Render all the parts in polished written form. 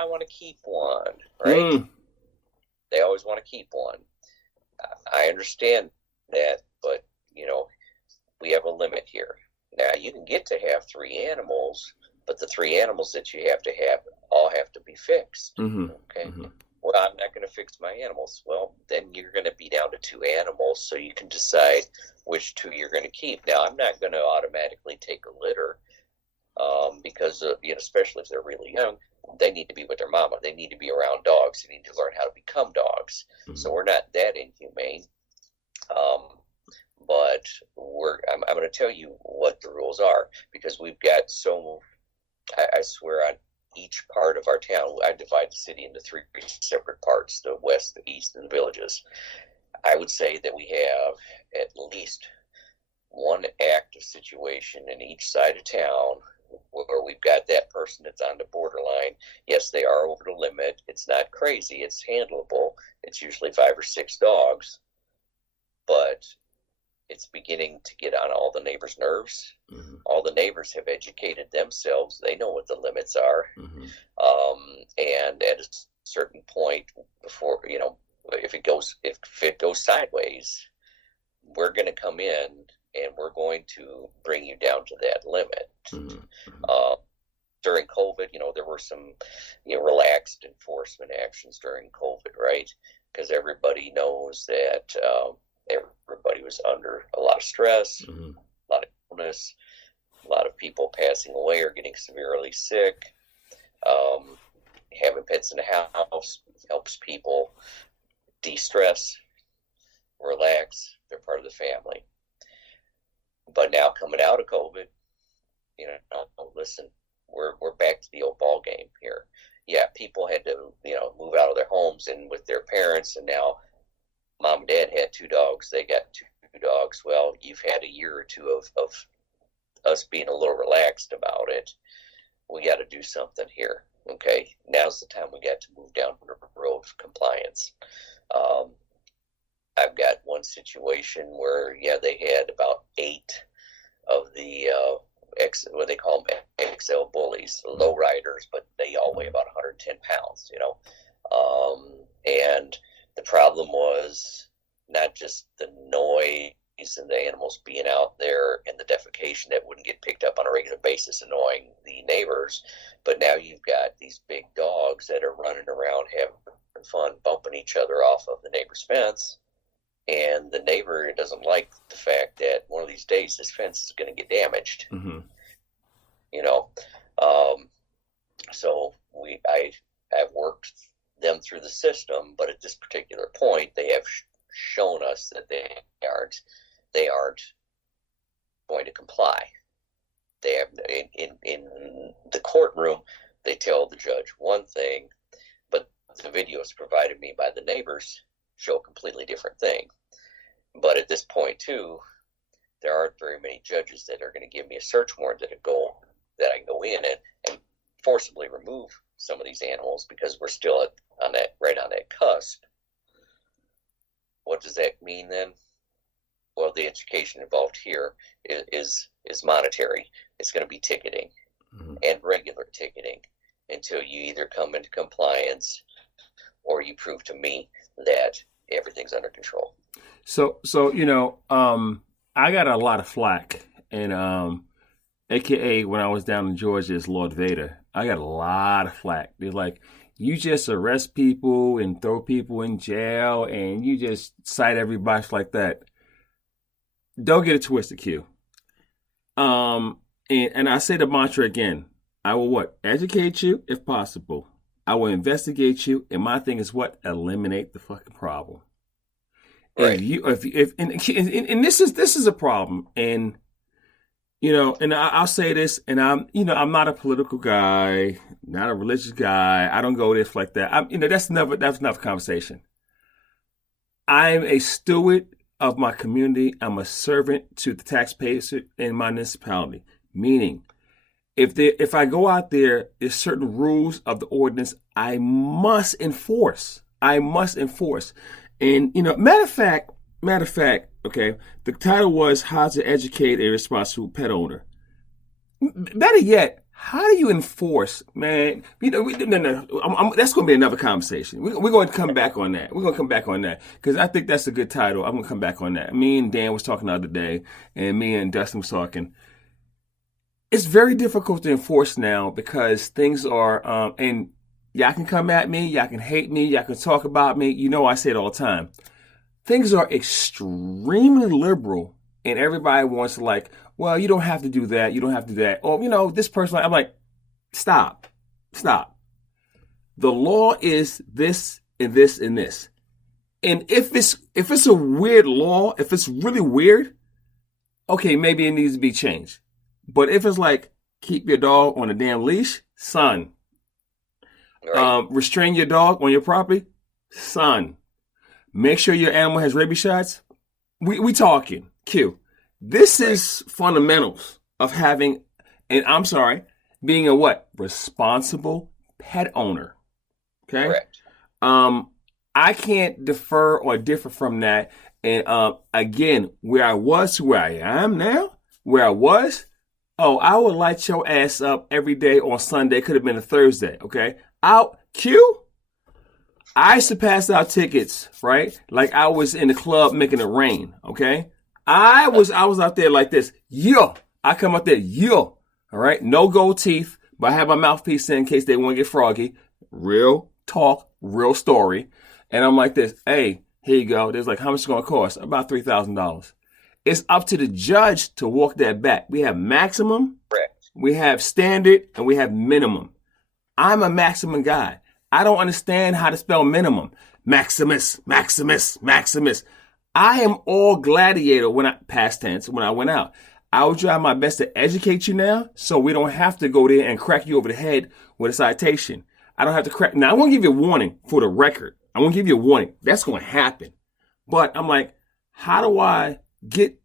I want to keep one, right? They always want to keep one. I understand that, but, we have a limit here. Now, you can get to have 3 animals, but the 3 animals that you have to have all have to be fixed. Okay. Well, I'm not going to fix my animals. Well, then you're going to be down to 2 animals, so you can decide which 2 you're going to keep. Now, I'm not going to automatically take a litter because, especially if they're really young, they need to be with their mama. They need to be around dogs. They need to learn how to become dogs. So we're not that inhumane. But I'm going to tell you what the rules are, because we've got I swear on each part of our town, I divide the city into 3 separate parts: the west, the east, and the villages. I would say that we have at least one active situation in each side of town where we've got that person that's on the borderline. Yes, they are over the limit. It's not crazy. It's handleable. It's usually 5 or 6 dogs, but it's beginning to get on all the neighbors' nerves. All the neighbors have educated themselves. They know what the limits are. And at a certain point, before, if it goes sideways, we're going to come in and we're going to bring you down to that limit. During COVID, there were some, relaxed enforcement actions during COVID, right? Because everybody knows that everybody was under a lot of stress, a lot of illness, a lot of people passing away or getting severely sick. Having pets in the house helps people de-stress, relax. They're part of the family. But now, coming out of COVID, listen, we're back to the old ball game here. Yeah, people had to, move out of their homes and with their parents, and now mom and dad had 2 dogs. They got 2 dogs. Well, you've had a year or 2 of us being a little relaxed about it. We got to do something here. Okay, now's the time we got to move down the road of compliance. I've got one situation where, they had about 8 of the what they call them XL bullies, low riders, but they all weigh about 110 pounds, and the problem was not just the noise and the animals being out there and the defecation that wouldn't get picked up on a regular basis, annoying the neighbors, but now you've got these big dogs that are running around having fun, bumping each other off of the neighbor's fence. And the neighbor doesn't like the fact that one of these days this fence is going to get damaged. So I've worked them through the system, but at this particular point, they have shown us that they aren't going to comply. They have in the courtroom, they tell the judge one thing, but the videos provided me by the neighbors show a completely different thing. But at this point too, there aren't very many judges that are going to give me a search warrant that I can go in and forcibly remove some of these animals, because we're still right on that cusp. What does that mean then? Well, the education involved here is monetary. It's going to be ticketing and regular ticketing until you either come into compliance or you prove to me that everything's under control. So I got a lot of flack, and AKA when I was down in Georgia as Lord Vader, I got a lot of flack. They're like, you just arrest people and throw people in jail, and you just cite everybody like that. Don't get it twisted, Q. And I say the mantra again. I will educate you if possible. I will investigate you, and my thing is eliminate the fucking problem. Right. And this is a problem, and and I'll say this, and I'm not a political guy, not a religious guy. I don't go this like that. That's enough conversation. I'm a steward of my community. I'm a servant to the taxpayers in my municipality. Meaning, if I go out there's certain rules of the ordinance I must enforce. And matter of fact, okay, the title was How to Educate a Responsible Pet Owner. Better yet, how do you enforce, man? No. That's going to be another conversation. We're going to come back on that. We're going to come back on that because I think that's a good title. I'm going to come back on that. Me and Dan was talking the other day, and me and Dustin was talking. It's very difficult to enforce now because things are, and y'all can come at me, y'all can hate me, y'all can talk about me. You know, I say it all the time. Things are extremely liberal, and everybody wants to like, well, you don't have to do that. You don't have to do that. Or, this person, I'm like, stop. The law is this and this and this. And if it's a weird law, if it's really weird, okay, maybe it needs to be changed. But if it's like, keep your dog on a damn leash, son. Right. Restrain your dog on your property, son. Make sure your animal has rabies shots. We talking, Q. This is fundamentals of having, and I'm sorry, being a what? Responsible pet owner. Okay? Correct. I can't defer or differ from that. And again, where I was to where I am now, where I was, I would light your ass up every day on Sunday. Could have been a Thursday, okay? Q, I used to pass out tickets, right? Like I was in the club making it rain, okay? I was out there like this. Yo, I come out there, yo. All right, no gold teeth, but I have my mouthpiece in case they want to get froggy. Real talk, real story. And I'm like this. Hey, here you go. There's like, how much it's going to cost? About $3,000. It's up to the judge to walk that back. We have maximum, Correct. we have standard, and we have minimum. I'm a maximum guy. I don't understand how to spell minimum. Maximus. I am all gladiator past tense, when I went out. I will try my best to educate you now so we don't have to go there and crack you over the head with a citation. I don't have to crack. Now, I want to give you a warning for the record. I want to give you a warning. That's going to happen. But I'm like, how do I get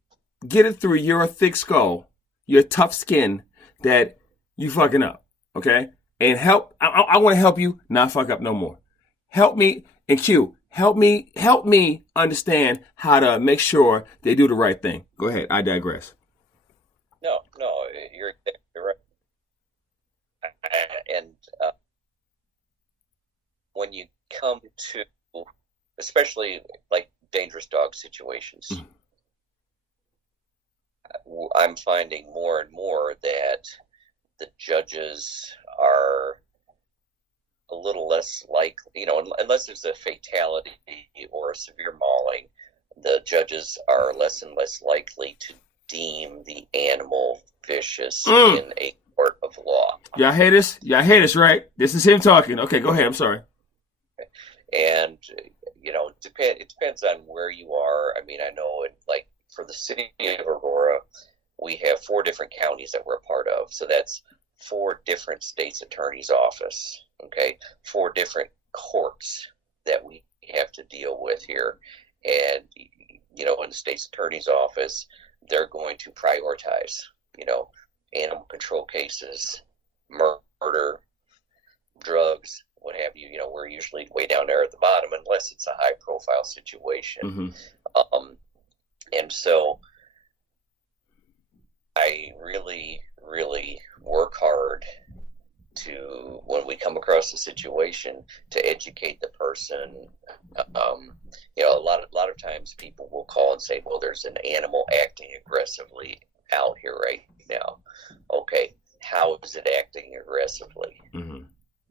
it through your thick skull, your tough skin that you fucking up, okay? And help. I want to help you not fuck up no more. Help me, and Q, help me understand how to make sure they do the right thing. Go ahead. I digress. No, you're right. And when you come to, especially like dangerous dog situations, I'm finding more and more that the judges are a little less likely, unless there's a fatality or a severe mauling, the judges are less and less likely to deem the animal vicious in a court of law. Y'all hate us? Y'all hate us, right? This is him talking. Okay, go ahead. I'm sorry. And, it depends on where you are. I mean, I know like for the city of Aurora, we have 4 different counties that we're a part of. So that's 4 different state's attorney's office, okay? 4 different courts that we have to deal with here. And, in the state's attorney's office, they're going to prioritize, animal control cases, murder, drugs, what have you. We're usually way down there at the bottom unless it's a high profile situation. Mm-hmm. And so I really, really work hard to, when we come across a situation, to educate the person. A lot of times people will call and say, well, there's an animal acting aggressively out here right now. Okay, how is it acting aggressively? Mm-hmm.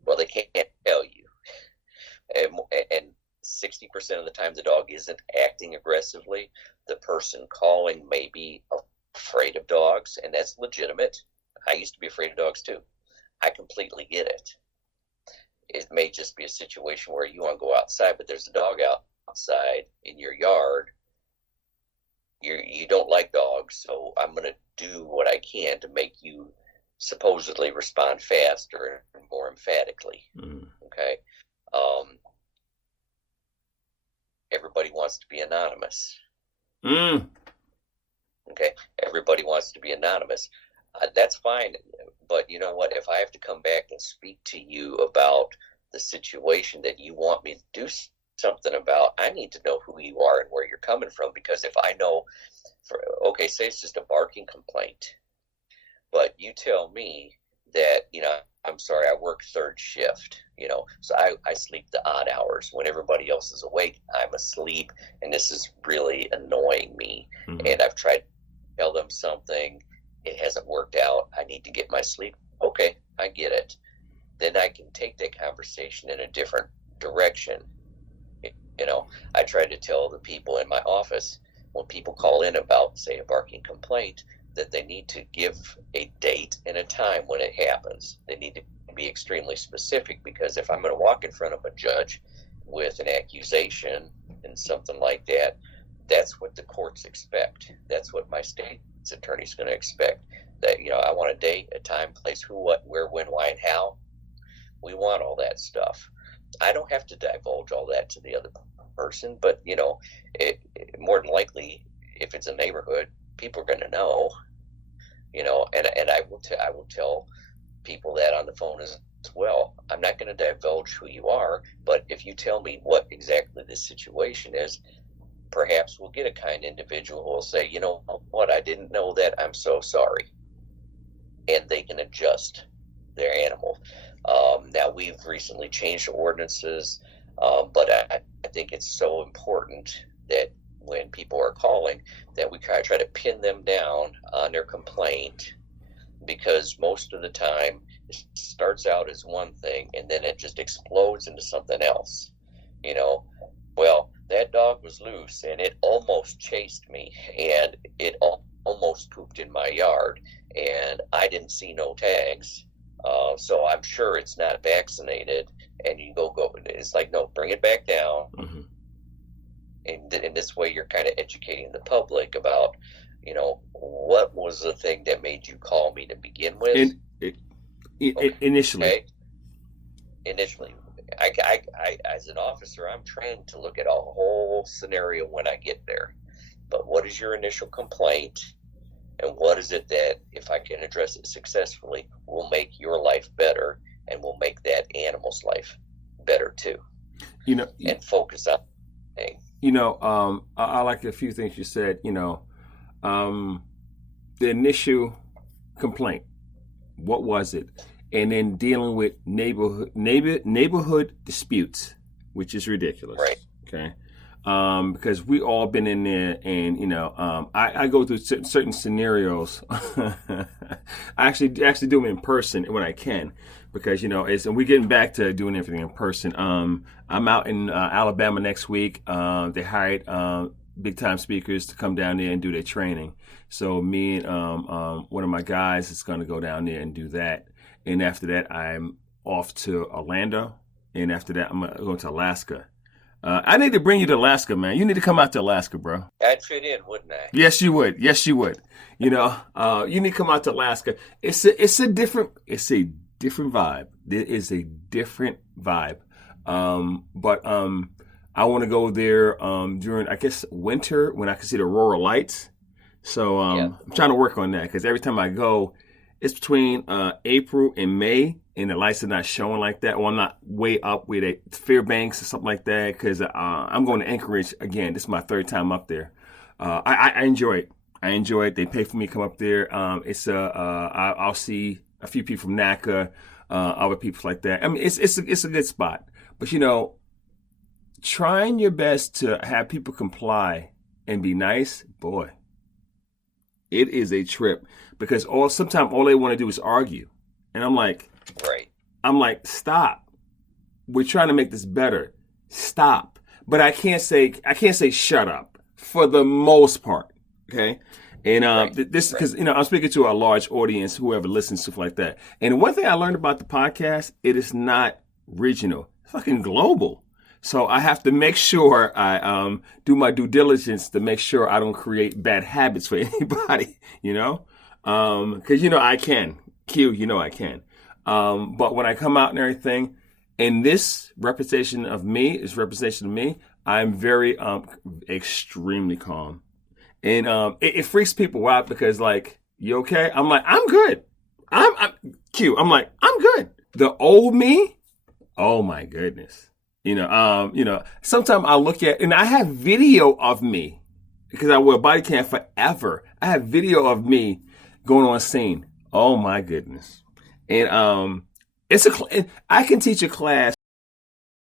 Well, they can't tell you. And 60% of the time the dog isn't acting aggressively. The person calling may be afraid of dogs, and that's legitimate. I used to be afraid of dogs too. I completely get it. It may just be a situation where you want to go outside, but there's a dog outside in your yard. You don't like dogs, so I'm going to do what I can to make you supposedly respond faster and more emphatically. Mm. Okay. Everybody wants to be anonymous. Mm. Okay. Everybody wants to be anonymous. That's fine. But you know what? If I have to come back and speak to you about the situation that you want me to do something about, I need to know who you are and where you're coming from. Because if I know, say it's just a barking complaint, but you tell me that, I'm sorry, I work third shift, so I sleep the odd hours. When everybody else is awake, I'm asleep, and this is really annoying me. Mm-hmm. And I've tried to tell them something. It hasn't worked out. I need to get my sleep. Okay, I get it. Then I can take that conversation in a different direction. I try to tell the people in my office when people call in about, say, a barking complaint, that they need to give a date and a time when it happens. They need to be extremely specific, because if I'm going to walk in front of a judge with an accusation and something like that, that's what the courts expect. That's what my state's attorney's going to expect. That, I want a date, a time, place, who, what, where, when, why, and how. We want all that stuff. I don't have to divulge all that to the other person, but, more than likely, if it's a neighborhood, people are going to know, and I will tell people that on the phone as well. I'm not going to divulge who you are, but if you tell me what exactly the situation is, perhaps we'll get a kind individual who will say, you know what, I didn't know that, I'm so sorry. And they can adjust their animal. Now, we've recently changed ordinances, but I think it's so important that when people are calling, that we try to pin them down on their complaint, because most of the time it starts out as one thing and then it just explodes into something else. Well, that dog was loose and it almost chased me, and it almost pooped in my yard, and I didn't see no tags. So I'm sure it's not vaccinated, and you go. It's like, no, bring it back down. Mm-hmm. And in this way, you're kind of educating the public about, what was the thing that made you call me to begin with? Initially. Okay. Initially. I, as an officer, I'm trained to look at a whole scenario when I get there. But what is your initial complaint? And what is it that, if I can address it successfully, will make your life better and will make that animal's life better too? And focus on thing. I like a few things you said. The initial complaint, what was it? And then dealing with neighborhood disputes, which is ridiculous. Right. Okay. Because we all been in there, and I go through certain scenarios. I actually do them in person when I can, because and we're getting back to doing everything in person. I'm out in Alabama next week. They hired big time speakers to come down there and do their training. So me and one of my guys is going to go down there and do that. And after that, I'm off to Orlando, and after that, I'm going to Alaska. I need to bring you to Alaska, man. You need to come out to Alaska, bro. I'd fit in, wouldn't I? Yes, you would. You need to come out to Alaska. It's a different vibe. There is a different vibe. But I want to go there during, I guess, winter, when I can see the aurora lights. So I'm trying to work on that, because every time I go, it's between April and May, and the lights are not showing like that. Or I'm not way up with Fairbanks or something like that, because I'm going to Anchorage again. This is my third time up there. I enjoy it. They pay for me to come up there. I'll see a few people from NACA, other people like that. I mean, it's a good spot. But trying your best to have people comply and be nice, boy, it is a trip, because sometimes all they want to do is argue, and I'm like, right. Stop. We're trying to make this better. Stop. But I can't say shut up for the most part. Okay. And this, because I'm speaking to a large audience, whoever listens, stuff like that. And one thing I learned about the podcast, it is not regional, it's fucking global. So I have to make sure I do my due diligence to make sure I don't create bad habits for anybody. Because I can. Q, I can. But when I come out and everything, and this representation of me, I'm very extremely calm. And it freaks people out, because like, you okay? I'm like, I'm good. I'm Q. I'm like, I'm good. The old me, oh my goodness. Sometimes I look at, and I have video of me, because I wear body cam forever. I have video of me going on scene. Oh my goodness. And it's I can teach a class